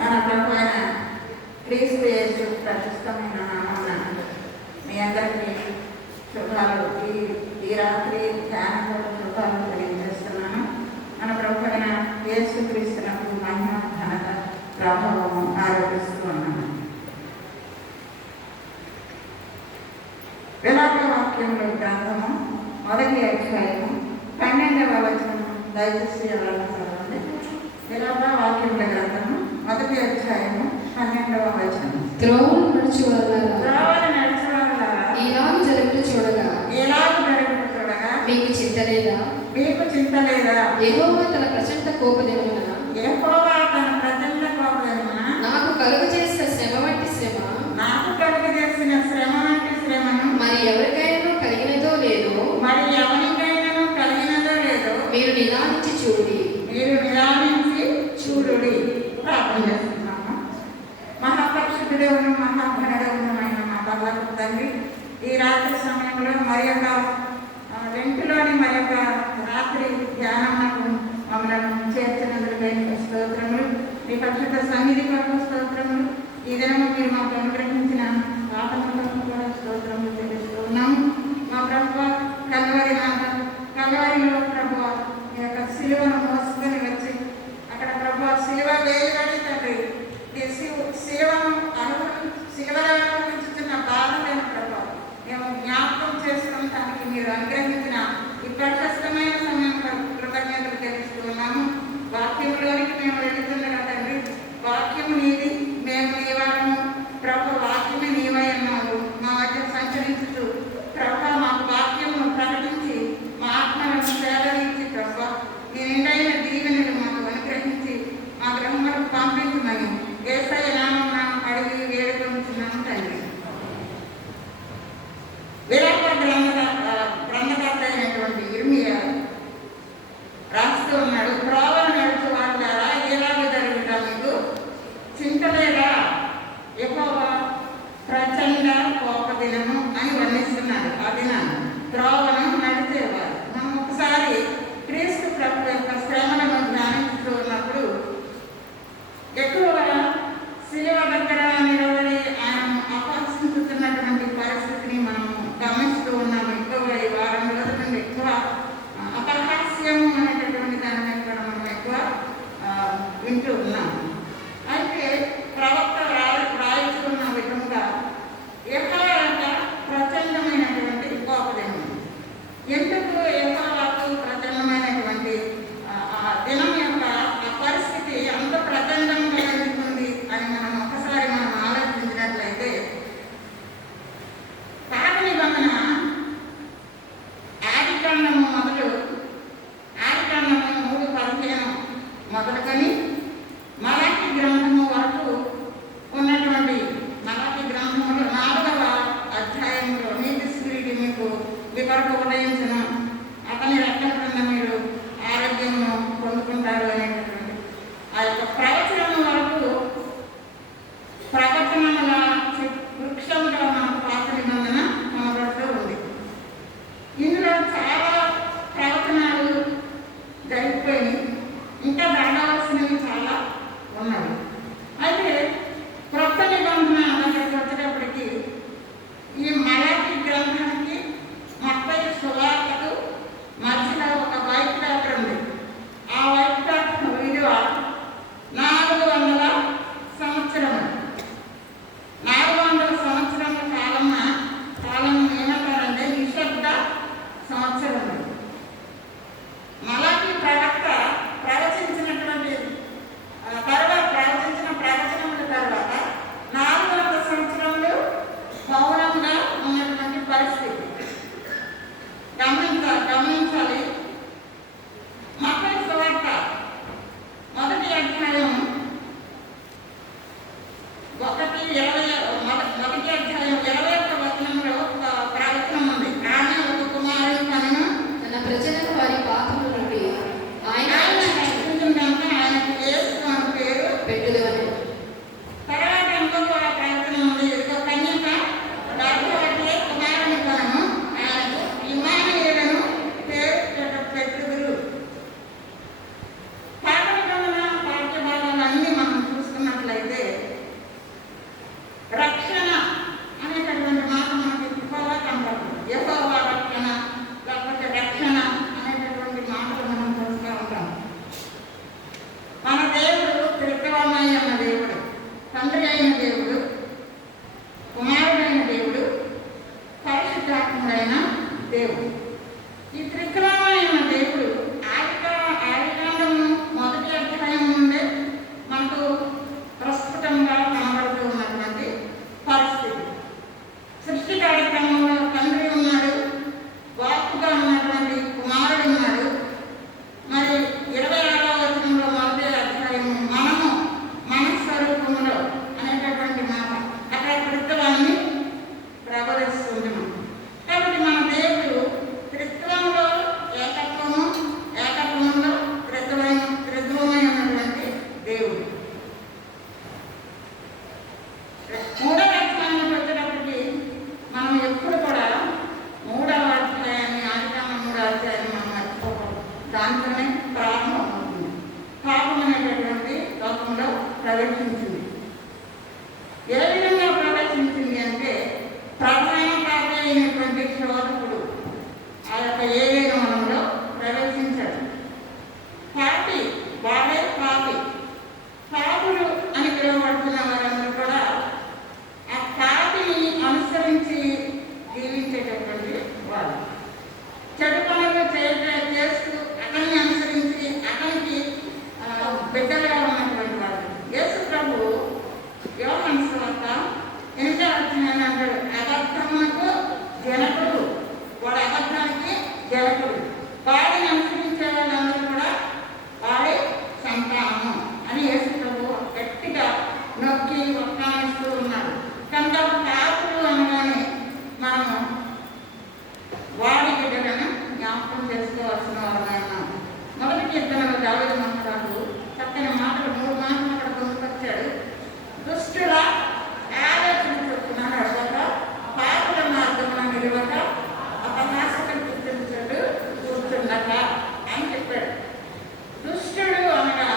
మన ప్రభు అయిన క్రీస్తు యేసు ప్రశస్తమైన నామమున మీ అందరికీ శుభాలు. ఈ రాత్రి ధ్యానంలో శుభాలు తెలియజేస్తున్నాను. మన ప్రభు అయిన యేసు క్రీస్తునకు మహిమ ఘనత ప్రభావం ఆరోపిస్తూ ఉన్నాను. విలాప వాక్యముల గ్రంథము 1వ అధ్యాయము 12వ వచనం దయచేసి ఎవరైనా చదవండి. విలాప వాక్యముల గ్రంథము 1వ అధ్యాయము 12వ వచనం. త్రోవను నడుచువారులారా ఈలాగు జరుగుతూ చూడగా మీకు చింత లేదా? యెహోవా తన ప్రచండ కోపదినమున నాకు కలుగజేసిన శ్రమ వంటి శ్రమను మరి ఎవరికైనా కలిగినదో లేదో మీరు నిదానించి చూడుడి. ప్రార్థన చేస్తున్నాము. మహాపరిశుద్ధుడేవును మహాభరణుడైన మా పర్లకు తండ్రి, ఈ రాత్రి సమయంలో మరి యొక్క వెంటలోని మరి యొక్క రాత్రి ధ్యానమునకు మమ్మల్ని చేర్చినందుకై స్తోత్రములు. మీ పరిశుద్ధ సన్నిధి కొరకు స్తోత్రములు. ఈ దినము మీరు మాకు అనుగ్రహించిన పాఠములకు కూడా స్తోత్రములు తెలుస్తూ ఉన్నాము. మా ప్రభువ కల్వరిలో ప్రభువ మీ యొక్క శిలువను మోసుకొని వచ్చి అక్కడ ప్రభువ శిలువ వేయబడి తండ్రి శిలువలో అనుభవించుతున్న బాధలైన ప్రభావ మేము జ్ఞాపకం చేసుకోవడానికి మీరు అనుగ్రహించిన ఈ ప్రశస్తమైన సమయంలో కృతజ్ఞతలు తెలుస్తూ ఉన్నాము. వాక్యంలోనికి మేము వెళుతుండగా తండ్రి, వాక్యము నీది, మేము నీ వారము ప్రభు. వాక్యమే నీవై అన్నావు. మా మధ్య సంచరించుతూ ప్రభు మాకు వాక్యము ప్రకటించి మా ఆత్మలను సేదరించి ప్రభు మీ నిండైన దీవెనలు మాకు అనుగ్రహించి మా గ్రహములకు పంపించమని యేసయ్య నామమున అడిగి వేడుకొనుచున్నాము తండ్రి. విలాప గ్రంథకర్త అయినటువంటి ఇర్మియా రాస్తూ ఉన్నాడు. త్రోవను నడుచు వారులారా ఎలాగ జరుగుతా మీకు చింత లేదా? యెహోవా ప్రచండ కోపదినము అని వర్ణిస్తున్నాడు. ఆ దినాన్ని త్రోవను నడిచేవారు. మనం ఒకసారి క్రీస్తు ప్రభు యొక్క శ్రమలను ధ్యానిస్తూ ఉన్నప్పుడు ఎక్కువగా శిలువ దగ్గర నిలబడి ఆయన అపహసించుతున్నటువంటి పరిస్థితిని మనం గమనిస్తూ ఉన్నాము. ఎక్కువగా ఈ వారం రోజుల నుండి ఎక్కువ అపహాస్యము అనేటటువంటి దాని కూడా మనం ఎక్కువ వింటూ ఉన్నాము. అయితే ప్రవక్త రాయిస్తున్న విధంగా యెహోవా ప్రచండమైనటువంటి కోపదినం. ఎందుకు యెహోవాకు ప్రచండమైనటువంటి దినం యొక్క ఆ పరిస్థితి అంత ప్రచండంగా ఎందుకుంది అని మనం ఒకసారి ఆలోచించినట్లయితే, పాత నిబంధన ఆదికాండము 3:15 మొదలుకొని మలాకి గ్రంథము వరకు ఉన్నటువంటి మలాకి గ్రంథములో 4వ అధ్యాయంలో నీతి స్త్రీకి మీకు వివరకు ఉదయించను, అతని రెక్కల క్రింద మీరు ఆరోగ్యము పొందుకుంటారు అనేటటువంటి ఆ యొక్క ప్రవచనం వరకు ప్రవచనముల వృక్షముగా మనకు పాత నిబంధన కనబడుతూ ఉంది. ఇందులో చాలా ప్రవచనాలు జరిగిపోయి ఇంకా జరగాల్సినవి చాలా ఉన్నవి. అయితే క్రొత్త నిబంధన దగ్గరికి వచ్చేటప్పటికి ఈ మలాకి గ్రంథానికి మత్తయి సువార్తకు మధ్యలో ఒక వైట్ పేపర్ ఉంది. ఆ వైట్ పేపర్ విలువ 400 సంవత్సరములు. 400 సంవత్సరముల కాలం ఏమంటారంటే నిశ్శబ్ద సంవత్సరములు. మలాకి ప్రవక్త ప్రవచించినటువంటి ప్రవచించిన ప్రవచనముల తర్వాత 400 సంవత్సరములు మౌనంగా ఉన్నటువంటి పరిస్థితి గమనించాలి. మత్తయి సువార్త 1వ అధ్యాయం 21వ వచనంలో ఒక ప్రవచనం ఉంది. ఆమె ఒక కుమారుని కనును, తన ప్రజలను వారి పాపముల నుండి ఆయనకు యేసు అని పేరు పెట్టుదమని. తర్వాత ఇంకొక ప్రవచనం ఉంది. ఒక కన్యక గర్భవతి కుమారుని కనును, ఆయనకు ఇమ్మానుయేలును పేరు పెట్టుదురు. అనేటటువంటి లోకంలో ప్రవేశించింది. ఏ విధంగా ప్రవేశించింది అంటే ప్రధాన పాపి అయినటువంటి శోధకుడు ఆ యొక్క ఏదైనా వనంలో ప్రవేశించాడు. పాపి వాడే పాపి, పాపులు అని పిలువబడుతున్న వారందరూ కూడా ఆ పాపిని అనుసరించి జీవించేటటువంటి వారు. చెడు పనులు చేస్తూ అతన్ని అనుసరించి అతనికి బిడ్డలుగా ఉన్నటువంటి వారు. యేసు ప్రభు యోహాను సువార్త 8వ వచనంలో అంటాడు, అబద్ధమునకు జనకుడు, వాడు అబద్ధానికి జనకుడు, వాడిని అనుసరించే వాళ్ళందరూ కూడా వాడి సంతానము అని యేసు ప్రభు గట్టిగా నొక్కి వక్కానిస్తూ ఉన్నాడు. కనుక పాపులు అనగానే మనము వాడి బిడ్డలను జ్ఞాపకం చేసుకోవాల్సిన వారుగా ఉన్నాం. మొదటి కీర్తనలో దావీదు మహారాజు చక్కని మాటలు 3 మాటలు అక్కడ పొందుపరిచాడు. దుష్టుల ఆలోచన చొప్పున నడవక, పాపుల మార్గమున నిలవక, అపహాసకులు గుర్తించడు కూర్చుండక అని చెప్పాడు. దుష్టుడు అనగా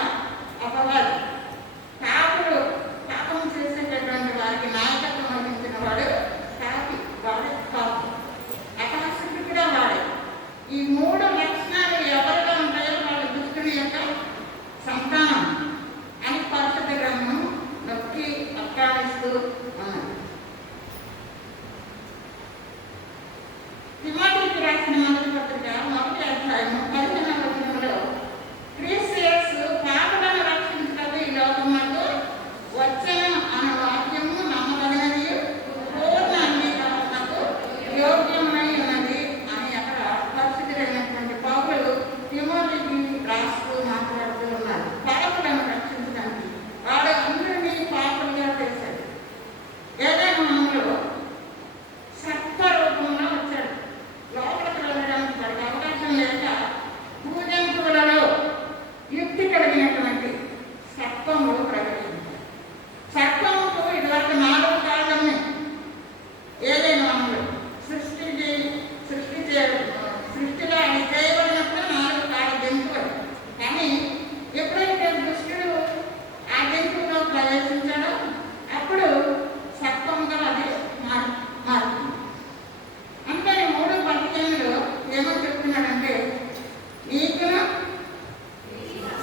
అపవాది, పాపులు పాపం చేసేటటువంటి వారికి నాయకత్వం వహించిన వాడు పాపి, వాడే పాపి, అపహాసకుడు కూడా వాడే. ఈ 3 లక్షణాలు ఎవరిలో ఉంటాయో వాళ్ళ దుష్టుని యొక్క సంతానం అని పరిశుద్ధ గ్రంథం నొక్కి అక్కాడిస్తూ ఉన్నది. తిమోతికి రాసిన మొదటి పత్రిక 1వ అధ్యాయం 15వ వచనంలో క్రీస్తు యేసు పాపులను రక్షించుటకు ఈ లోకమునకు వచ్చెను అన్న వాక్యము నమ్మదగినది, పూర్ణ అంగీకారమునకు యోగ్యమై ఉన్నది అని అక్కడ పరిశుద్ధుడైనటువంటి పౌలులు తిమోతికి రాస్తూ మాట్లాడుతూ ఉన్నారు. పాపులను రక్షించడానికి వాడు అందరినీ పాపులుగా చేశాడు. ఏదైనా మనలో సత్వ రూపంలో వచ్చాడు. లోపలికి వెళ్ళడానికి వాడికి అవకాశం లేక భూజంతువులలో యుక్తి కలిగినటువంటి సత్వములు ప్రవేశించాడు. సత్వముకు ఇదివరకు 4 కాళ్ళని ఏదైనా మనలో సృష్టిలో అది చేయబడినప్పుడు 4 కాళ్ళ జంతువులు. కానీ ఎప్పుడైతే దుష్టుడు ఆ జంతువులో ప్రవేశించాడో అప్పుడు సత్వంగా అది మారుతుంది. అంటే 3:15లో ఏమో చెప్తున్నాడంటే, నీకును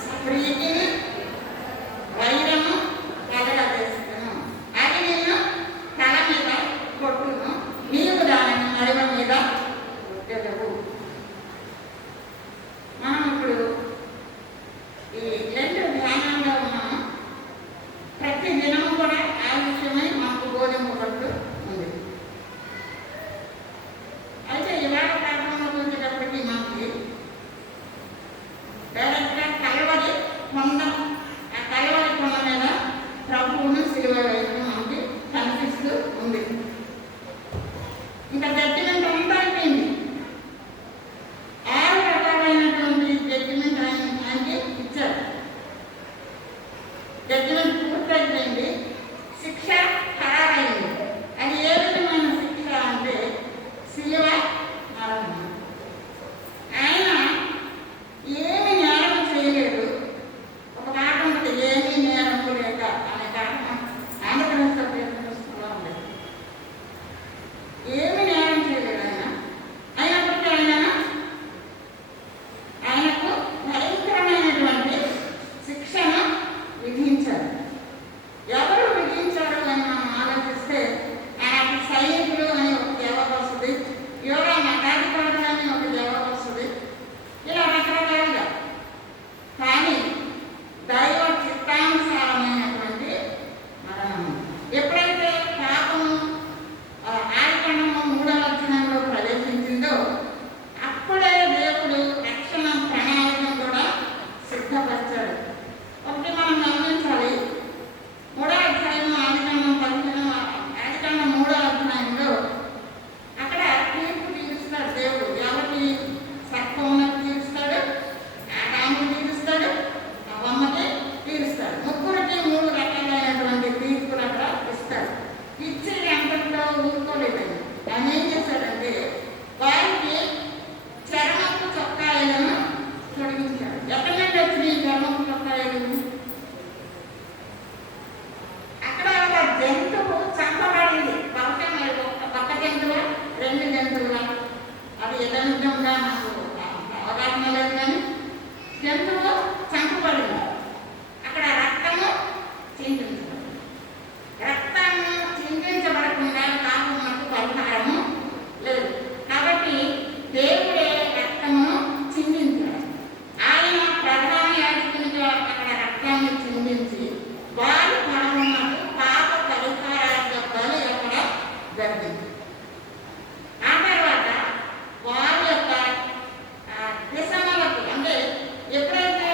స్త్రీకి వైరము కలగజేస్తాను, అది నిన్ను తల మీద కొట్టును, నీవు దానిని నడుమ మీద కొట్టెదవు. మనం ఇప్పుడు ఈ 2 ధ్యానంలో ఉన్నాము. ప్రతి దినము కూడా ఆ విషయమై మనకు బోధింపబడుతూ ఉంది. అయితే ఇవాళ ప్రారంభంలో వచ్చేటప్పటికీ మనకి డైరెక్ట్గా కలవరి కొండ, ఆ కలవరి కొండ మీద ప్రభువును సిలువ వేయడం మనకి కనిపిస్తూ ఉంది. ఇంకా జడ్జిమెంట్ అంతా అయిపోయింది. 6 రకాలైనటువంటి జడ్జిమెంట్ ఆయనకి ఇచ్చారు. జడ్జిమెంట్ పూర్తయిపోయింది, శిక్ష ఖరారైంది. అది ఏ విధమైన శిక్ష అంటే సిలువ మరణం. ఆయన ఏమి న్యాయం చేయలేదు. ఒక మాట నిజంగా నాకు అవగాహన లేదు, కానీ జంతువు చంపబడింది, అక్కడ రక్తము చిందించబడింది. రక్తము చిందించబడకుండా కాకున్నట్టు పరిహారము లేదు. కాబట్టి దేవుడే రక్తమును చిందించాడు. ఆయన ప్రధాన యాజకునిగా అక్కడ రక్తాన్ని చిందించి వారి పడవున్నట్టు పాప పరిహారాల బలి అక్కడ జరిగింది. ఆ తర్వాత వారి యొక్క దిశమలకు, అంటే ఎప్పుడైతే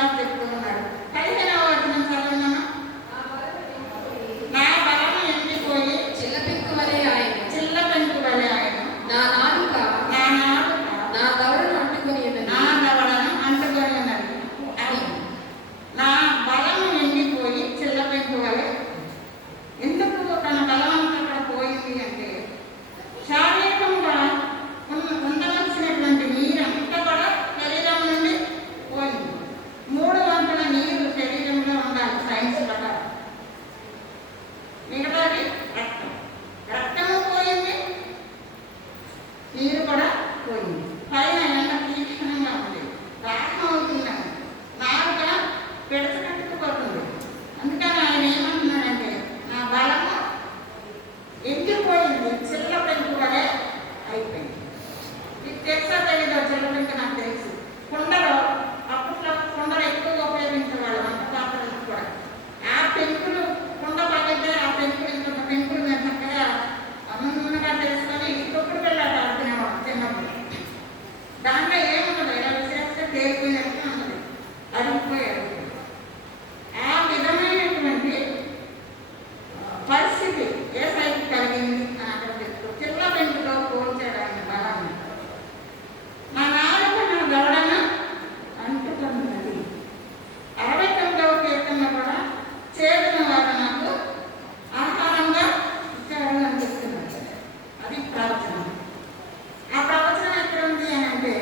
విషయాలు చెప్తూ ఉన్నాడు. 15వ వచనం చదవమన్నా. నా బలము ఎండిపోయి చిల్ల పెంకు వలె ఆయను. చిల్ల పెంకు వలె ఆయను. నా నాలుక నా దవడను అంటుకొని ఉన్నది. నా దవడను అంటుకొని ఉన్నది. నా బలము ఎండిపోయి చిల్ల పెంకు వలె. ఎందుకు తన బలం అంతా అక్కడ పోయింది అంటే శారీరకంగా ఉండవలసినటువంటి నీరు అంతా కూడా శరీరం నుండి పోయింది. 3 వంతుల నీరు శరీరంలో ఉండాలి సైన్స్ ప్రకారం. మిగతాది రక్తము పోయింది, నీరు కూడా పోయింది. పైన ఎండ తీక్షణంగా ఉంది, దాహం అవుతున్నాను, నాలుక పెడతకట్టుకుపోతుంది. అందుకని ఆయన ఏమంటున్నాడంటే నా బలము ఎండిపోయింది, చిల్ల పెంకు వలె అయిపోయింది. ఇది తెలుసా తెలీదో? చిల్ల పెంకు నాకు తెలుసు. కుండలో అప్పట్లో కుండలు ఎక్కువగా ఉపయోగించేవాళ్ళు వంట పాత్రలు కూడా. ఆ పెంకులు కుండ పగిలితే ఆ పెంకులు ఇంకొక పెంకులు మేము చక్కగా అన్నంగా చేసుకొని తొక్కుడు వెళ్ళాలి ఆడుకునేవాడు చిన్నప్పుడు. దాంట్లో ఏముండదు, ఇలా విసిరేస్తే తేలిపోయినట్టు ఉండదు, అడిగిపోయాడు. ఆ విధమైనటువంటి పరిస్థితి ఏ సైకి కలిగింది అని అక్కడ చెప్తూ చిల్ల పెంకుతో పోల్చాడు ఆయన బలాన్ని. నా నాలుక నా దవడను అంటుకున్నది. 69వ కీర్తన కూడా చేదును వారు నాకు ఆహారంగా ఇచ్చారు అని చెప్తున్నారు. అది ప్రవచనం. ఆ ప్రవచనం ఎక్కడ ఉంది అని అంటే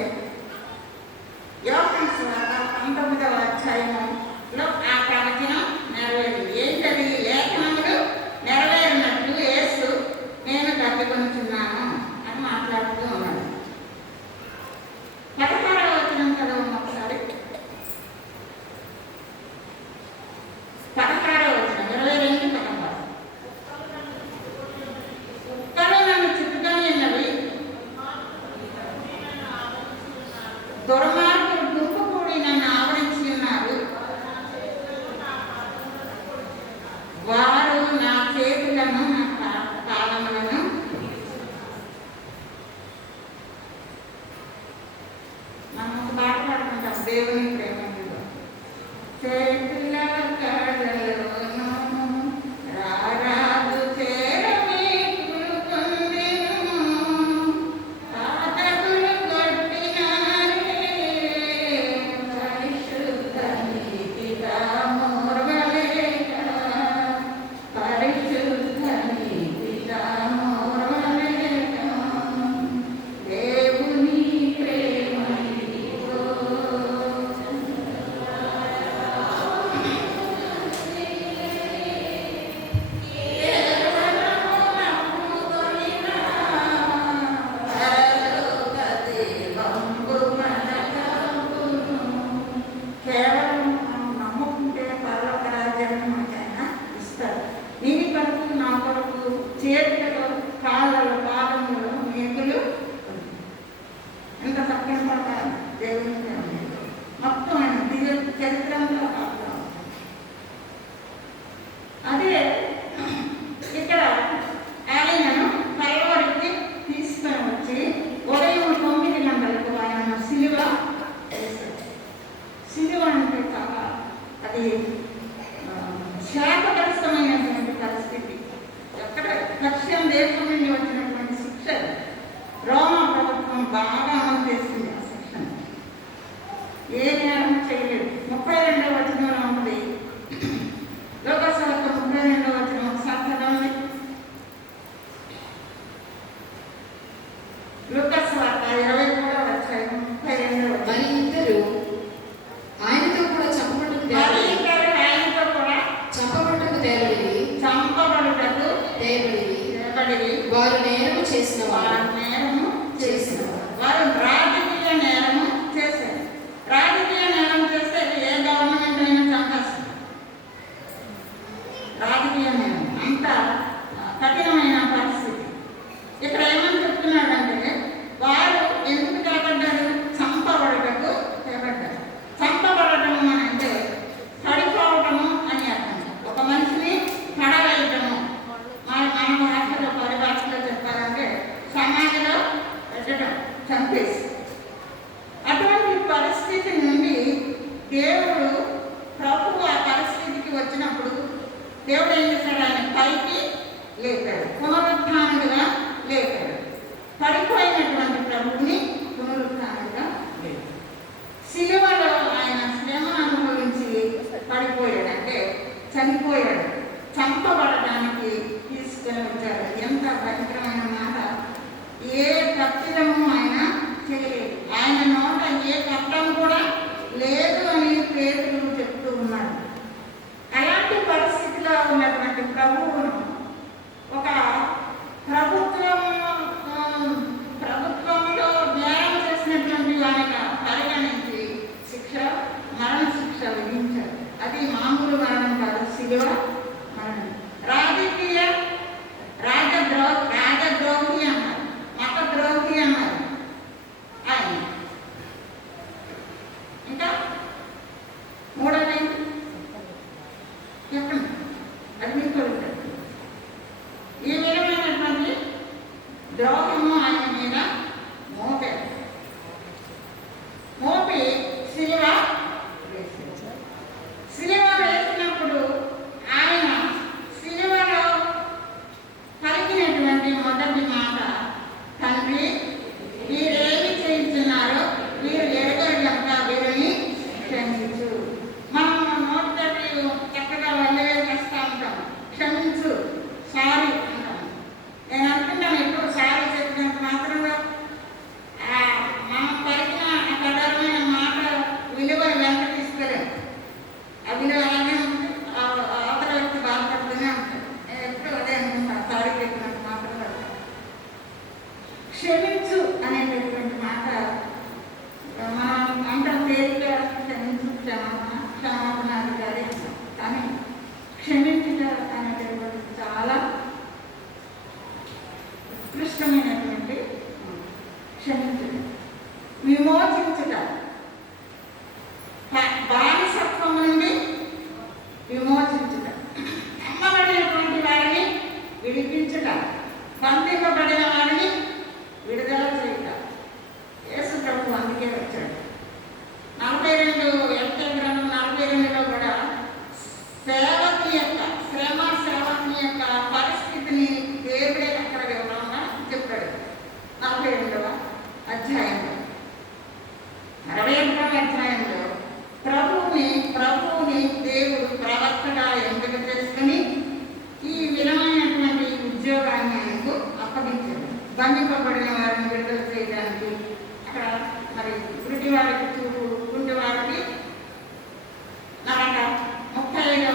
యోహాను సువార్త 19వ అధ్యాయంలో ఆ ప్రవచనం నెరవేరింది. ఏంటది? లేఖనములు నెరవేరినట్లు యేసు నేను దప్పికొనుచున్నాను అని మాట్లాడుతూ ఉన్నాడు. 16వ వచనం చదవము ఒకసారి. 16వ వచనం 22-16. కుక్కలు నన్ను చుట్టుకొని ఉన్నవి, దుర్మార్గులు గుంపు కూడి నన్ను ఆవరించి ఉన్నారు, వారు నా చేతులను నా పాదములను. మనం ఒక పాట పాడుకుంటాం, దేవుని ప్రేమ చేతుల కడలోను రారాజు చేరమే కురుకొందెను, పాతకులు కొట్టినారే పరిశుద్ధ నీతిగా మోర్వలేక, పరిశుద్ధ నీతిగా మోర్వలేక, దేవుని ప్రేమ ఇదిగో. కేవలం మనం నమ్ముకుంటే పరలోక రాజ్యాన్ని మనకైనా ఇస్తారు. నీ కొరకు నా కొరకు చేతులలో కాళ్ళలో పాదములలో మేకులు ఎంత చక్కని పాట దేవుని మొత్తం ఆయన దివ్య చరిత్రంలో పాటలు. అదే ఇక్కడ ఆయనను కల్వరికి తీసుకొని వచ్చి ఉదయం 9 గంటలకు ఆయన సిలువ వేశారు. సిలువ అంటే చాలా అది శాపగ్రస్తమైనటువంటి పరిస్థితి. ఎక్కడ పశ్చిమ దేశం నుండి వచ్చినటువంటి శిక్ష. రోమా ప్రభుత్వం బాగా అమలు చేసింది ఆ శిక్షను. ఏ నేరం చేయలేదు. 32వ వచనంలో ఉంది. లోకసభ 32వ వచనం ఒకసారి చదవండి. లోకసభ 23వ అధ్యాయం 32వ వచనం. మరి ఇద్దరు ఆయనతో కూడా చంపబడుటకు తేబడిరి. వారు నేరము చేసిన వారు రాజకీయ నేరము చేశారు. రాజకీయ నేరం చేస్తే ఏ గవర్నమెంట్ అయినా చంపేస్తుంది. రాజకీయ నేరం అంత కఠినమైన పరిస్థితి. ఇక్కడ ఏమని చెప్తున్నాడంటే వారు ఎందుకు తేబడ్డారు? చంపబడుటకు తేబడ్డారు. చంపబడటము అని అంటే పడిపోవటము అని అర్థం. ఒక మనిషిని పడవేయటము. మన భాషలో పరిభాషలో చెప్పాలంటే సమాధిలో వచ్చినప్పుడు దేవుడు ఏం చేశాడు? ఆయన పైకి లేపాడు, పునరుత్థానుడుగా లేపాడు. పడిపోయినటువంటి ప్రభువుని పునరుత్థానుడుగా లేపాడు. సిలువలో ఆయన శ్రమను అనుభవించి పడిపోయాడు, అంటే చనిపోయాడు, చంపబడడానికి తీసుకొని వచ్చాడు. ఎంత భయంకరమైన మాట! ఏ తప్పిదము ఆయన చేయలేదు, ఆయన నోట ఏ కష్టం కూడా లేదు అని పేతురు చెప్తూ ఉన్నాడు. అలాంటి పరిస్థితిలో ఉన్నటువంటి ప్రభువును ఒక ప్రభుత్వంలో న్యాయం చేసినటువంటి ఆయన పరిగణించి మరణ శిక్ష విధించారు. అది మామూలు మరణం కాదు, శిలువ మరణం. రాజద్రోహి అన్నారు, మతద్రోహి అన్నారు ఆయన. ఇంకా మూడవది చెప్పండి, అది మీకు ఈ విధమైనటువంటి ద్రోహము ఆయన మీద మోపి శిలువ వేసినప్పుడు ఆయన శిలువలో పలికినటువంటి మొదటి మాట, తండ్రి వీరేమి చేయించున్నారో వీరు ఎరగరు కనుక వీరిని క్షమించు. మనం నోటితోటి చక్కగా వదిలేస్తా ఉంటాం, క్షమించు, సారీ అంటాం. నేను అనుకుంటాను ఎప్పుడు సారీ చెప్పినంత మాత్రంలో మనం పలికిన కఠోరమైన మాట విలువ వెంట తీసుకోలేము. ఆ విలువ అలాగే ఉంటుంది, అవతల వ్యక్తి బాధపడుతూనే ఉంటాడు. నేను ఎప్పుడు అదే అనుకుంటాను, సారీ చెప్పినంత మాత్రం. క్షమించు అనేటటువంటి మాట మనం అంటాం తేలిక, క్షమించు, క్షమాపణ అధికారి, కానీ క్షమించుట అనేటటువంటి చాలా ఉత్కృష్టమైనటువంటి క్షమించుట, విమోచించుట, బానిసత్వం నుండి విమోచించుట, అమ్మబడినటువంటి వారిని విడిపించుట, బంధింపబడిన వారిని విడుదల చేయుట. యేసు ప్రభు అందుకే వచ్చాడు. 42 ఎల్కే గ్రంథం 42లో కూడా సేవకుని యొక్క సేవకుని యొక్క పరిస్థితిని దేవుడే అక్కడ వివరంగా చెప్పాడు. 42వ అధ్యాయంలో 61వ అధ్యాయంలో ప్రభువుని దేవుడు ప్రవక్తగా ఎంపిక చేసుకుని ఈ విధమైనటువంటి ఉద్యోగాన్ని ఆయనకు అప్పగించాడు. బంధింపబడిన వారిని విడుదల చేయడానికి. అక్కడ మరి గుడ్డి వారికి చూపు, గుడ్డి వారికి 35వ అధ్యాయంలో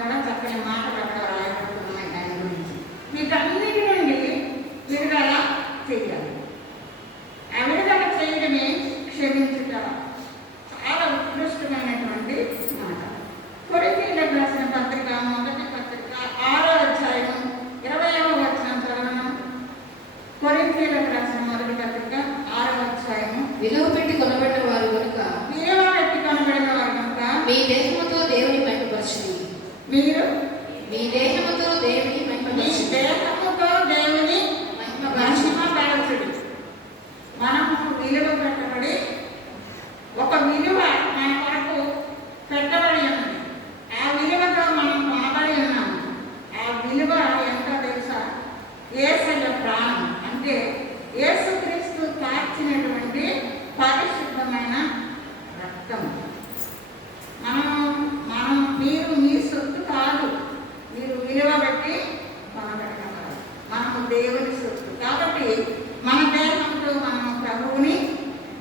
కూడా చక్కని మాటలు అక్కడ రాయబడుతున్నాయి ఆయన గురించి. వీటన్నిటి నుండి విడుదల చేయాలి. ఆ విడుదల చేయడమే క్షమించుట. చాలా ఉత్కృష్టమైనటువంటి మాట. కొరింథీయులకు రాసిన పత్రిక, మొదటి పత్రిక 6వ అధ్యాయం 20వ వచనం చదవడం. కొరింథీయులకు రాసిన మొదటి పత్రిక 6వ అధ్యాయం. విలువ పెట్టి కొనబడిన వారు కనుక మీ దేహముతో దేవుని మహిమపరచుడి. మీరు మీ దేహముతో దేవుని మహిమపరచుడి. మనము విలువ పెట్టబడి ఒక విలువ మన వరకు పెట్టబడి ఉన్నది. ఆ విలువతో మనం కొనబడి ఉన్నాము. ఆ విలువ ఎంత తెలుసా? యేసయ్య ప్రాణం, అంటే యేసుక్రీస్తు కార్చినటువంటి పరిశుద్ధమైన రక్తం. మీరు మీ సొత్తు కాదు, మీరు విలువ పెట్టి కొనబడిన కాదు. మనము దేవుని సొత్తు కాబట్టి మన దేహంతో మనము ప్రభువుని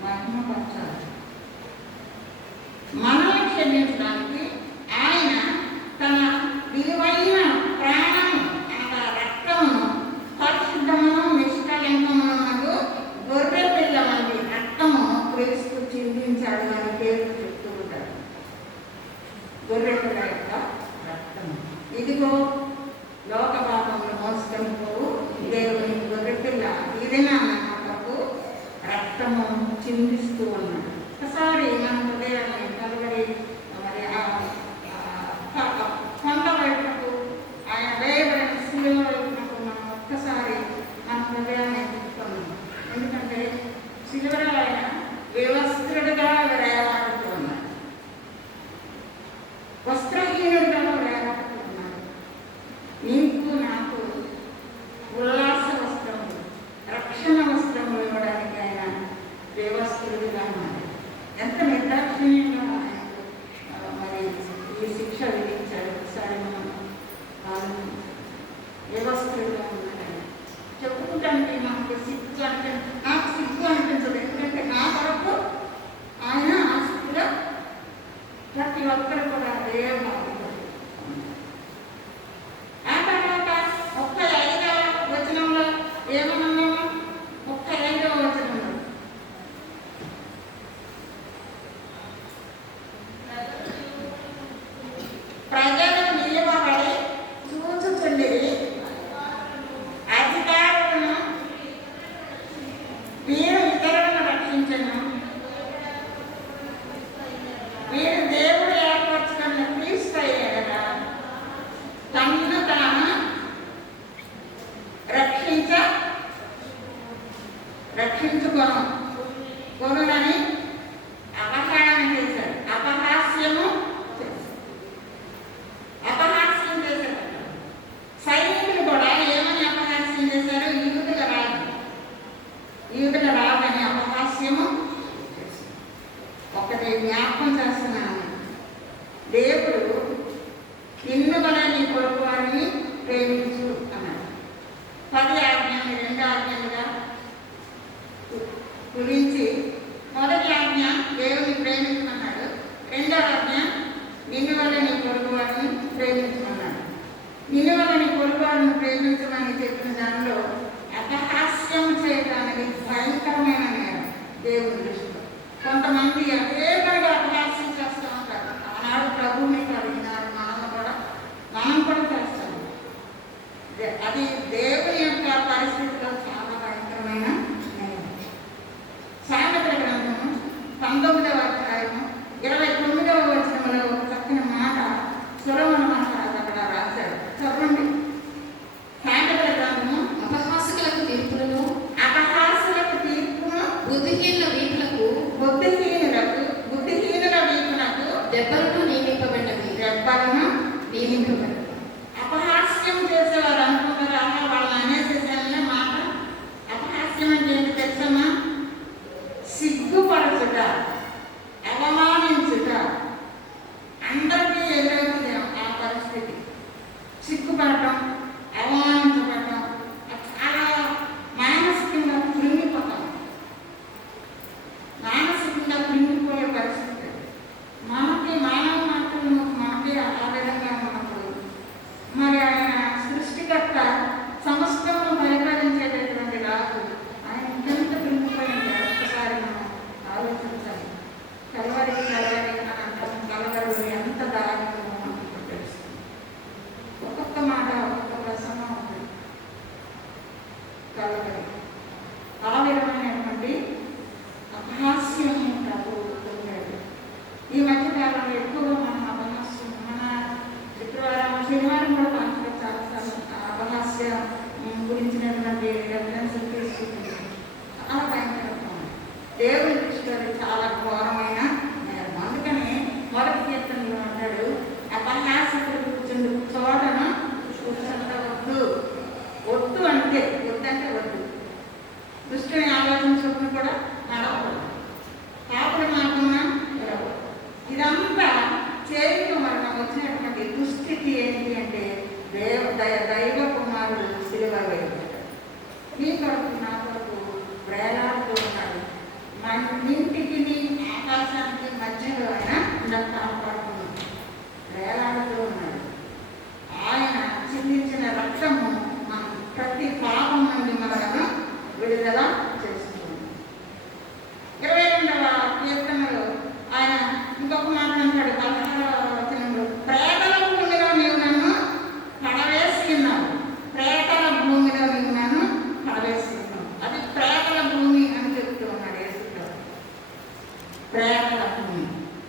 మహిమపరచాలి. మనల్ని క్షమించడానికి ఆయన తన విలువైన ప్రాణము, అనగా రక్తమును, పరిశుద్ధమును నిష్కలంకమును గొర్రె పిల్ల వంటి రక్తము క్రీస్తు చిందించాడు అని పేరు చెప్తూ ఉంటాడు. గొర్రె పిల్ల యొక్క రక్తము ఇదిగో లోక పాపములు మోసుకొని పోవు దేవుని గొర్రె పిల్ల, ఇదేనా నమ్మకపు రక్తము చిందిస్తూ ఉన్నాడు. ఒకసారి మన హృదయాన్ని కలవరి మరి కొండ వైపునకు, ఆయన వేయబడిన శిలువ వైపునకు మనం ఒక్కసారి మన హృదయాన్ని తిప్పుకున్నాం. ఎందుకంటే శిలువలో ఆయన వివస్త్రుడుగా వేలాడుతూ ఉన్నాడు, వస్త్రహీనుడుగా ప్రతి ఒక్కరు కూడా అదే భావించారు. ఆ తర్వాత 35వ వచనంలో ఏమన్నాము? 35వ వచనంలో ప్రజలు నిలువబడి చూచుచుండిరి, అధికారులను వీరు ఇతరులను రక్షించను, వీరు దేవుడు ఏర్పరచుకున్న క్రీస్తు అయ్యాడట, తన్ను తాను రక్షించుకొనునని అపహారం చేశాడు. అపహాస్యం చేశాడు. సైనికులు కూడా ఏమని అపహాస్యం చేశారు? యూదుల రాజని అపహాస్యము చేశారు. ఒకటి జ్ఞాపకం చేస్తున్నాను, దేవుడు నిన్ను వలె నీ పొరుగు వారిని ప్రేమించు అన్నాడు. 10 ఆజ్ఞల్ని 2 ఆజ్ఞలుగా గురించి మొదటి ఆజ్ఞ దేవుని ప్రేమించమన్నాడు, రెండవ ఆజ్ఞ నిన్ను వల్ల నీ పొరుగు వారిని ప్రేమించమన్నాడు. నిన్ను వల్ల నీ పొరుగు వారిని ప్రేమించమని చెప్పిన దానిలో అపహాస్యం చేయడానికి భయంకరమైన నేరం దేవుని దృష్టిలో. కొంతమంది అదేవిధంగా అపహాస్యం చేస్తూ ఉంటారు. ఆనాడు ప్రభువుని కలిగినారు, మనం కూడా చేస్తాము. అది దేవుని యొక్క పరిస్థితిలో చాలా భయంకరమైన నేరం. సామెతల గ్రంథము 19వ అధ్యాయము 29వ వచనంలో ఒక చక్కని మాట సొలొమోను మహారాజు అక్కడ రాశాడు. చదవండి. సామెతల గ్రంథము అపహాసకులకు తీర్పులను బుద్ధిహీనుల వీపులకు దెబ్బలను నియమింపబడినవి. అపహాస్యం చేసేవారు అనుకుంటారు, వాళ్ళని అనేసేసానే మాట. అపహాస్యం అంటే ఏంటి తెలుసమ్మా? సిగ్గుపరచుట, అవమానించుట. అందరికీ ఎదురవుతుంది ఆ పరిస్థితి. సిగ్గుపడటం, అవమానించబడటం, చాలా మానసికంగా కృంగిపోతాం. మానసికంగా కృంగిపోయే పరిస్థితి మనకి మానవ మాత్రం మనకి ఆ విధంగా ఉన్నప్పుడు మరి ఆయన సృష్టికర్త సమస్తము పరిపాలించేటటువంటి రాజు ఆయన ఎంత కృంగిపోయి ఉంటాడు. ఒక్కసారి మనం ఆలోచించాలి. కలవరి అని అంటాం. కలవరిలో ఎంత దారుణమో మనకు తెలుస్తుంది. ఒక్కొక్క మాట ఒక్కొక్క ప్రసంగం ఉంటుంది. కలవరి ఆ విధమైనటువంటి అపహాస్యం ప్రభు పొందాడు. ఈ మధ్య కాలంలో ఎక్కువగా మనం అపహాస్యం, మన శనివారం కూడా మనకు చాలాసార్లు అపహాస్యం గురించినటువంటి రెఫరెన్స్లు తీసుకుంటుంది. చాలా భయంకరంగా ఉంది. దేవుని దృష్టిలో చాలా ఘోరమైన నేరం. అందుకని మొదటి కీర్తనలో అంటాడు, అపహాసకుడు కూర్చుండు చోటను కూర్చుండవద్దు. వద్దు అంటే వద్దంటే వద్దు. దుష్టుని ఆలోచించుకుని కూడా నడవకూడదు. కాపుడు మాత్రమే నడవకూడదు. ఇదంతా చేరిక మరణం వచ్చినటువంటి దుస్థితి ఏంటి అంటే దైవ కుమారుడు సిలువ వేయబడ్డాడు. నీ కొరకు నా కొరకు వేలాడుతూ ఉన్నాడు. మన ఇంటికి నీ ఆకాశానికి మధ్యలో ఆయన కాపాడుతున్నాడు, వేలాడుతూ ఉన్నాడు. ఆయన చిందించిన రక్తము మనం ప్రతి పాపం నుండి మనలను విడుదల చేస్తుంది. 22వ కీర్తనలో ఆయన ఇంకొక మాట అంటాడు. 16వ వచనంలో ప్రేతల భూమిలో నీవు నన్ను పడవేసి ఉన్నావు. ప్రేతల భూమిలో నీవు నన్ను పడవేసి ఉన్నావు. అది ప్రేతల భూమి అని చెప్తూ ఉన్నాడు యేసులో. ప్రేతల భూమి.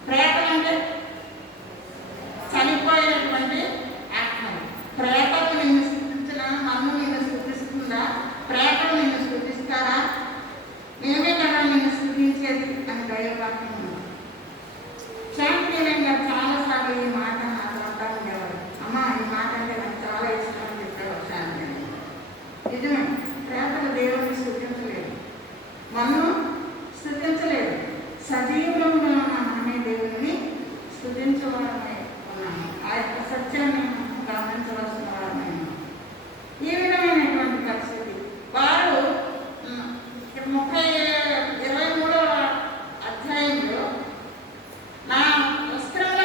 ప్రేతలు అంటే చనిపోయినటువంటి ఆత్మలు. ప్రేతలు నిన్ను స్థుతించిన మన్ను నిన్ను స్థుతిస్తుందా? ప్రేతలు నిన్ను స్థుతిస్తారా? మేమే కదా నిన్ను స్థుతించేది అని దైవవాక్యం ఉంది. శాంతిని గారు చాలాసార్లు ఈ మాట నాకు అంటా ఉండేవారు. అమ్మ ఈ మాట అంటే నాకు చాలా ఇష్టం అని చెప్పేవారు శాంతి. నిజమే, ప్రేతలు దేవుడిని స్థుతించలేదు, మన్ను స్థుతించలేదు. సజీవంగా ఉన్న మనమే దేవుడిని స్థుతించవాలనే ఉన్నాము. ఆ యొక్క సత్యాన్ని గమనించవలసిన వారమే. ఈ విధమైనటువంటి పరిస్థితి వారు 23వ అధ్యాయంలో నా వస్త్రముల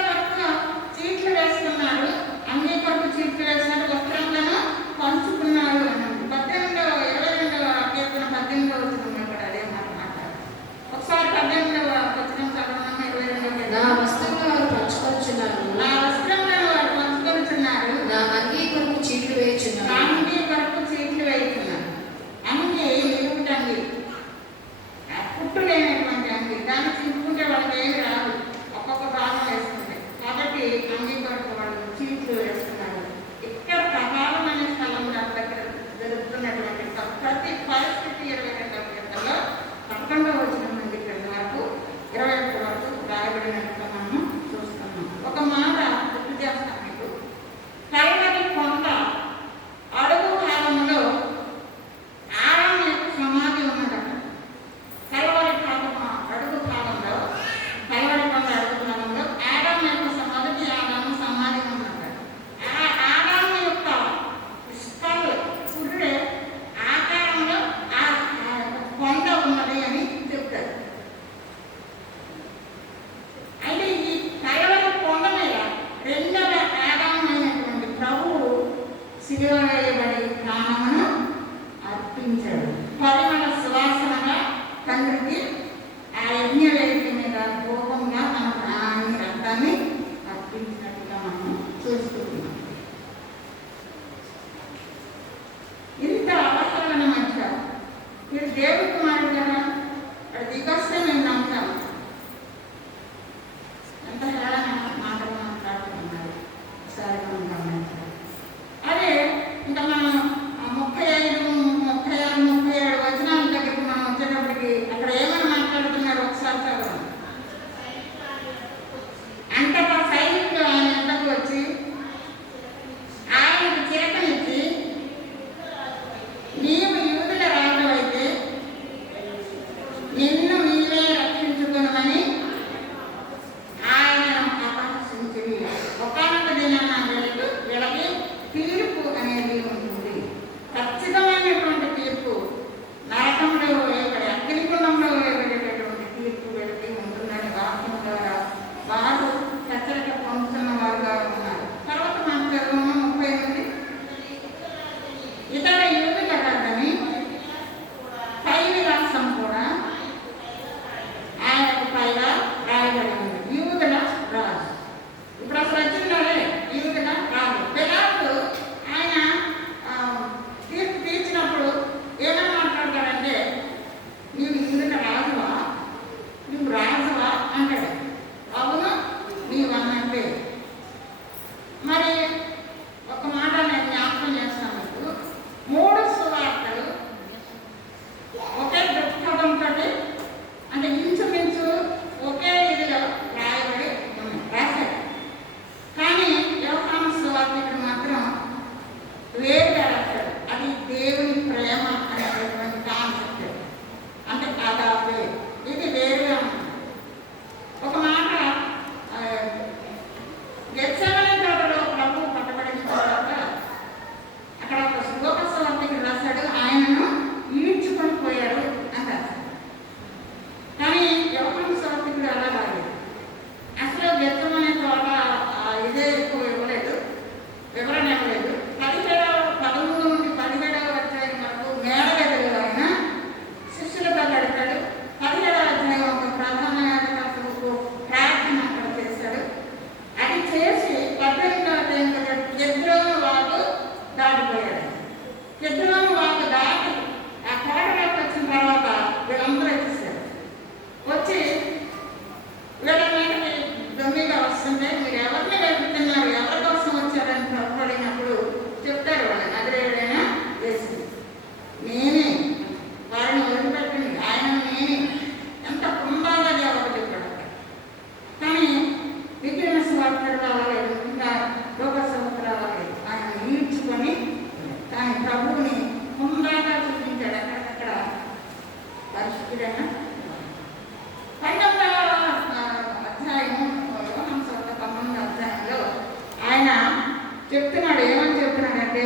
చెప్తున్నాడు. ఏమని చెప్తున్నాడంటే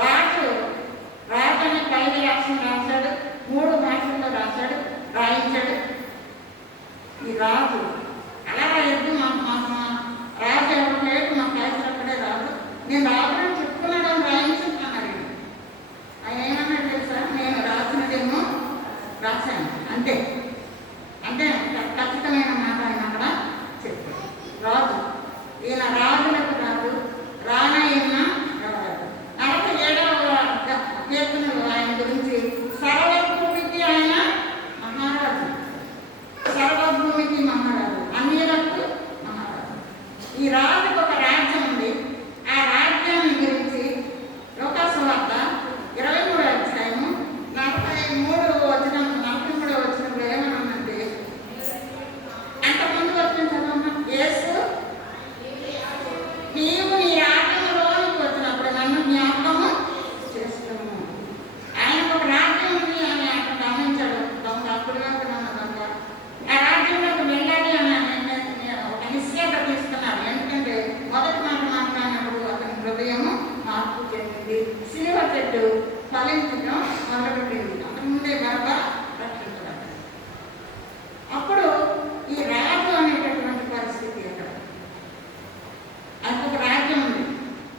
రాజు రాజని 5 రాష్ట్రం రాశాడు, 3 భాషల్లో రాశాడు, రాయించాడు. ఈ రాజు అలా రాయద్దు, మా రాజు ఎవరు లేదు, మా క్యాన్సర్ అక్కడే రాదు, నేను రాజుని చెప్పుకున్నాడు అని రాయించుకున్నాడు. ఆయన ఏమన్నాడు తెలుసా, నేను రాసినదేమో రాశాను అంటే అంటే ఖచ్చితమైన మాట ఆయన అక్కడ చెప్పాడు. రాజు ఈయన రాజులకు రాజు, రానయ్యన్న రాజు. 47వ కీర్తనలో ఆయన గురించి సర్వభూమికి ఆయన మహారాజు, సర్వభూమికి మహారాజు, అన్యులకు మహారాజు. ఈ రాజుకు ఒక రాజ్యం ఉంది. ఆ రాజ్యాన్ని గురించి లోకా సువార్త 23వ అధ్యాయము 43వ వచనంలో ఏమనుందంటే, అంతకుముందు వచ్చిన చదవమ్మా. యేసు నీవు నీ రాజ్యంలోనికి వచ్చినప్పుడు నన్ను జ్ఞాపకము చేస్తాము. ఆయనకు ఒక రాజ్యం ఉంది అని అక్కడ గమనించాడు. దొంగ అప్పుడు దొంగ ఆ రాజ్యంలోకి వెళ్ళాలి అని ఒక నిశ్చయత తీసుకున్నాడు. ఎందుకంటే మొదటి మాట మాట్లాడినప్పుడు అతని హృదయము మార్పు చెందింది, సిలువ చెట్టు ఫలించడం మొదలుపెట్టింది. అంతకుముందే గర్భ రక్షించడం. అప్పుడు ఈ రాజు అనేటటువంటి పరిస్థితి అక్కడ, ఆయనకు ఒక రాజ్యం ఉంది.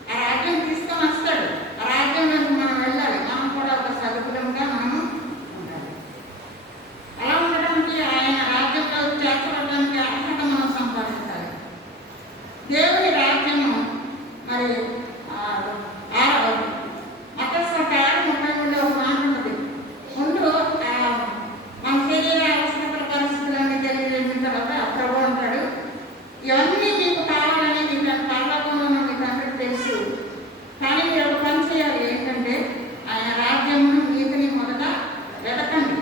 ఆ రాజ్యం తీసుకొని వస్తాడు. ఆ రాజ్యంలోకి మనం వెళ్ళాలి. మనం కూడా ఒక సదుపులంగా మనము ఉండాలి. అలా ఉండడానికి ఆయన రాజ్యంలో చేర్చడానికి అర్హత మనం సంపాదించాలి. దేవుని రాజ్యము మరి మతస్వత 33లో ఒక మాట ఉన్నది. ముందు మన శరీర అవసరతల పరిస్థితులన్నీ తెలియజేసిన తర్వాత ప్రభు అంటాడు, ఇవన్నీ మీకు కావాలని మీకు పరలోకంలో మీ తండ్రికి తెలుసు, కానీ మీరు ఒక పని చేయాలి. ఏంటంటే ఆయన రాజ్యమును నీతిని మొదట వెతకండి.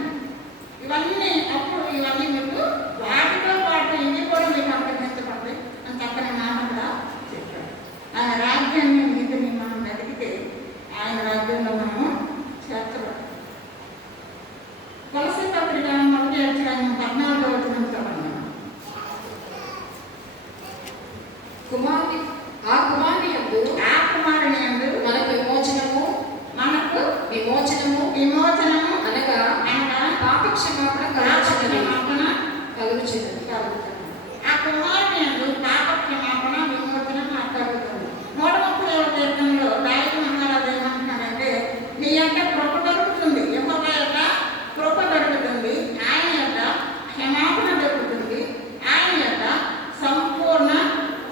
ఇవన్నీ అప్పుడు ఇవన్నీ మీకు వాటితో పాటు ఇవి కూడా మీకు అనుగ్రహించబడతాయి అని చక్కని మాట కూడా చెప్పాడు. ఆయన రాజ్యాన్ని నీతిని మనం వెతికితే ఆయన రాజ్యంలో మనము చేర్చబడతాం. కొలసీ పత్రిక 1వ అధ్యాయం 14వ వచనం చదవండి. ఆ కుమారుని యందు మనకు విమోచనము అనగా పాప క్షమాపణ కలుగుచున్నది. ఆ కుమారుని యందు పాప క్షమాపణ విమోచనం కలుగుతుంది. 130వ కీర్తనలో దావీదు మహారాజు ఏమంటున్నాడంటే, నీ యొక్క కృప దొరుకుతుంది, యెహోవా యొక్క కృప దొరుకుతుంది, ఆయన యొక్క క్షమాపణ దొరుకుతుంది, ఆయన యొక్క సంపూర్ణ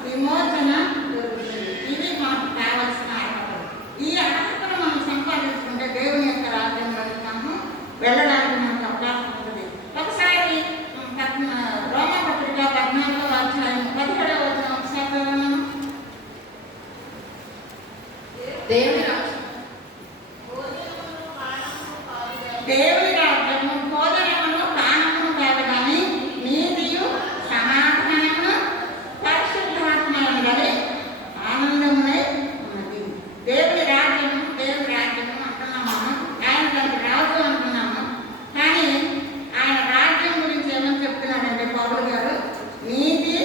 విమోచన దొరుకుతుంది. ఇది మనకు కావాల్సిన అర్హతలు. ఈ అర్హతను మనం సంపాదించుకుంటే దేవుని యొక్క రాజ్యంలోకి మనము వెళ్ళడానికి మనకు అవకాశం ఉంటుంది. ఒకసారి రోమపత్రిక 14వ అధ్యాయం 17వ వచనం ఒకసారి చదవమను. దేవుని రాజ్యము భోజనమును పానమును కాదు కానీ నీతియు సమాధానమును పరిశుద్ధాత్మయందలి ఆనందమునై ఉన్నది. దేవుని రాజ్యము అంటున్నాము మనం. ఆయన దానికి రాజు అంటున్నాము. కానీ ఆయన రాజ్యం గురించి ఏమని చెప్తున్నాడంటే పౌలు గారు, నీతి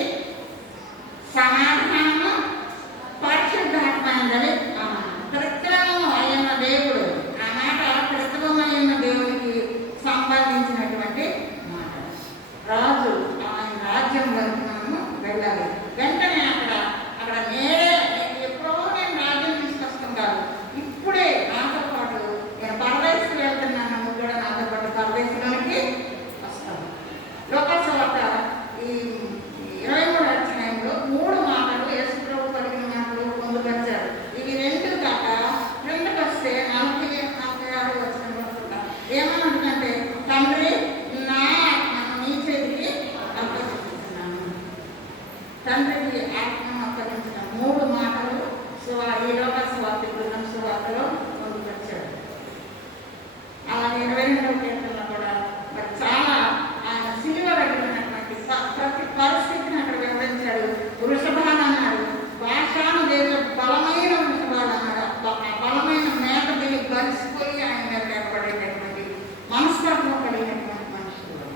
సమాధానము పరిశుద్ధాత్మయందలి కృత్రిమము అయిన దేవుడు. ఆ మాట కృత్రిమమైన దేవునికి సంబంధించినటువంటి మాట. రాజు ఆయన రాజ్యంలోకి మనము వెళ్ళాలి. వెంటనే అక్కడ నేనే ఎప్పుడో నేను రాజ్యం తీసుకొస్తుంటాను. ఇప్పుడే నాతో పాటు నేను పరదేశకు వెళ్తున్నాను, నువ్వు కూడా నాతో పాటు పరదేశంలోనికి వస్తాను. లోకా సువార్త ఈ 23వ అధ్యాయంలో 3 మాటలు యేసు ప్రభు పలికిన మాటలు పొందుపరిచారు. ఇవి 2 కాక క్రిందకు వస్తే 46వ వచనంలో కూడా ఏమనుకుంటే, తండ్రి నా ఆత్మను నీ చేతికి అప్పగిస్తున్నాను. తండ్రికి ఆత్మను అప్పగించిన 3 మాటలు ఈ లోకా సువార్త బృందం సువార్తలో పొందుపరిచాడు. అలాగే 22వ కీర్తనలో కూడా మరి చాలా ఆయన సిలువ పెట్టినటువంటి ప్రతి పరిస్థితిని అక్కడ వివరించాడు. వృషభాలు అన్నాడు, భాషాను దేశ బలమైన వృషభాలు అన్నాడు. ఆ బలమైన మేక దిగి బలిసిపోయి ఆయన మీద ఏర్పడేటటువంటి మనస్తత్వం కలిగినటువంటి మనుషులు.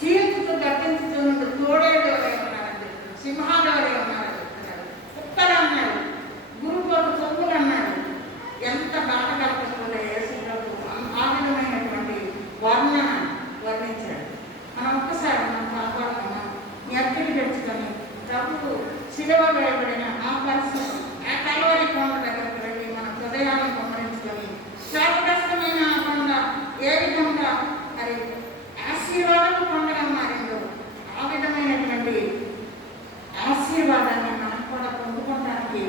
చీల్చుతూ గట్టించుతూ తోడేడు ఉన్నారండి, సింహాలు ఉన్నారు, కుక్కలు శిలువ వేయబడిన ఆ పరిస్థితి, ఆ కలవరి కొండ దగ్గరికి వెళ్ళి మన హృదయాన్ని కుమ్మరించుకొని శాపగ్రస్తమైన ఆ కొండ ఏ విధంగా మరి ఆశీర్వాదం కొండగా మారిందో ఆ విధమైనటువంటి ఆశీర్వాదాన్ని మనం కూడా పొందుకోవడానికి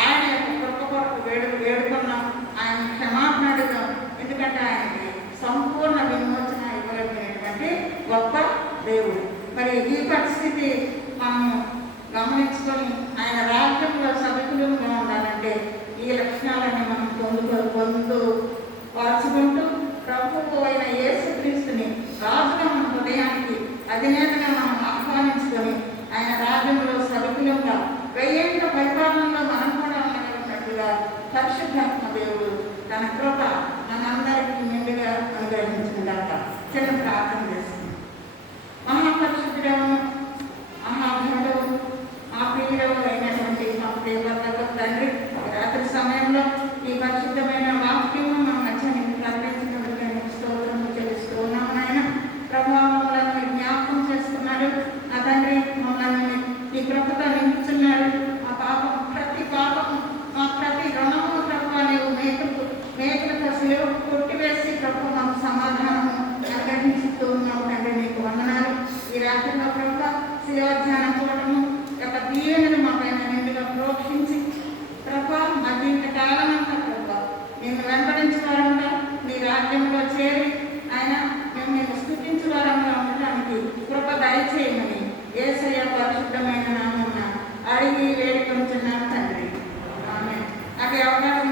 ఆయన యొక్క కృప కొరకు వేడుకున్నాం. ఆయన క్షమాపణ అడుగుదాం. ఎందుకంటే ఆయనకి సంపూర్ణ విమోచన ఇవ్వగలిగినటువంటి గొప్ప దేవుడు. మరి ఈ పరిస్థితి మనము గమనించుకొని ఆయన రాజ్యంలో సభికులుగా ఉండాలంటే ఈ లక్షణాలన్నీ మనం పొందుపరుచుకుంటూ ప్రభువు అయిన యేసుక్రీస్తుని రాజుగా మన హృదయానికి అధినేతగా మనం ఆహ్వానించుకొని ఆయన రాజ్యంలో సభికులుగా 1000 ఏళ్ల పరిపాలనలో మనం కూడా ఉండగలిగినట్టుగా పరిశుద్ధాత్మ దేవుడు తన కృప మనందరికీ మెండుగా అనుగ్రహించుకుందాక చిన్న ప్రార్థన చేస్తుంది. మహాపరిశుద్ధుడము, మహాభుడు, మా ప్రియుడు అయినటువంటి మా ప్రియభర్తకు తండ్రి, రాత్రి సమయంలో ఈ పరిశుద్ధమైన వాక్యము మన మధ్యాహ్నం ప్రకటించినందుకు స్తోత్రము చెల్లిస్తూ ఉన్నాము. నాయన ప్రభావాలను మీరు జ్ఞాపకం చేస్తున్నారు. నా తండ్రి మమ్మల్ని ఈ కృపతో నింపుతున్నారు. మా పాపం ప్రతి పాపము, మా ప్రతి రుణము ప్రభావ నీవు మేకులతో శిలువ కొట్టివేసి ప్రభు మాకు సమాధానము అనుగ్రహించుతూ ఉన్నాము. తండ్రి నీకు వందనాలు. ఈ రాత్రిలో ప్రభు శిలోధ్యానం చూడటము యొక్క దీవెనను మా పైన నిండుగా ప్రోక్షించి ప్రభా మా జీవిత కాలమంతా ప్రభా నిన్ను వెంబడించే వారంగా నీ రాజ్యంలో చేరి ఆయన మేము నిన్ను స్తుతించే వారంగా ఉండటానికి కృప దయచేయమని యేసయ్య పరిశుద్ధమైన నామమున అడిగి వేడుకొంటున్నాను తండ్రి. ఆమేన్. అది అవకాశం